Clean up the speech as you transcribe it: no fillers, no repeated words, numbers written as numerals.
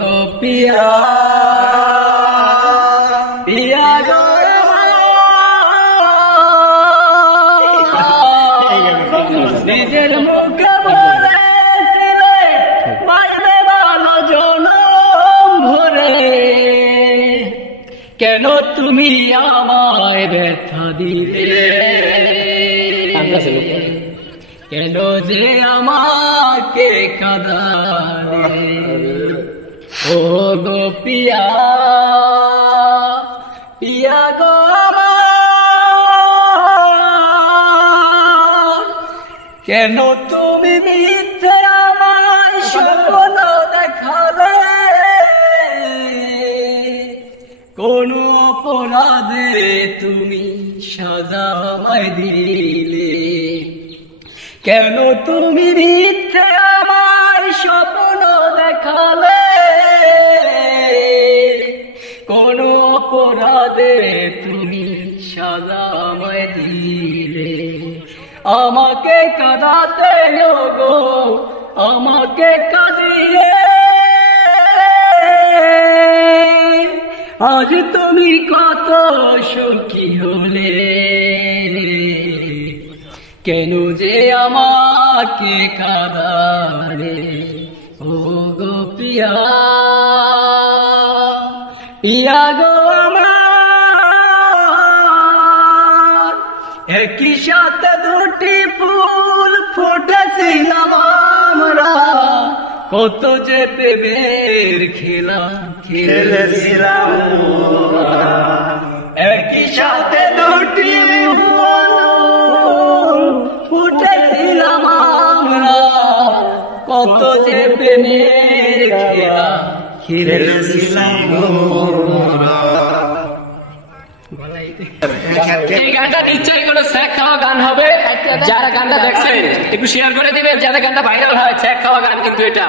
গো পিয়া পিয়া গো নিজের মুখে বলেছিলে বাঁচবে ভালো জনম ভরে, কেন তুমি আমায় ব্যথা দিলে, কেন যে আমাকে কাঁদালে। ও গো পিয়া পিয়া গো আমার, কেন তুমি মিথ্যে আমার স্বপ্ন দেখালে, কোন অপরাধে তুমি সাজা আমায় দিলে, কেন তুমি মিথ্যে আমার স্বপ্ন দেখালে, কোন অপরাধে তুমি সাজা আমায় দিলে। আমাকে কাঁদাতে গো আমাকে কাঁদিয়ে আজ তুমি কত সুখী হলে, কেন যে আমাকে কাঁদালে। ও গো পিয়া পিয়া গো আমার, একই সাথে দুটি ফুল ফুটেছিলাম আমরা, কত যে প্রেমের খেলা খেলেছিলাম, একই সাথে দুটি ফুল ফুটেছিলাম আমরা, কত যে প্রেমের খেলা খেলেছিলাম। এই গানটা নিশ্চয়ই কোনো স্যাক খাওয়া গান হবে, যারা গানটা দেখছেন একটু শেয়ার করে দিবেন যাতে গানটা ভাইরাল হয়। স্যাক খাওয়া গান কিন্তু এটা।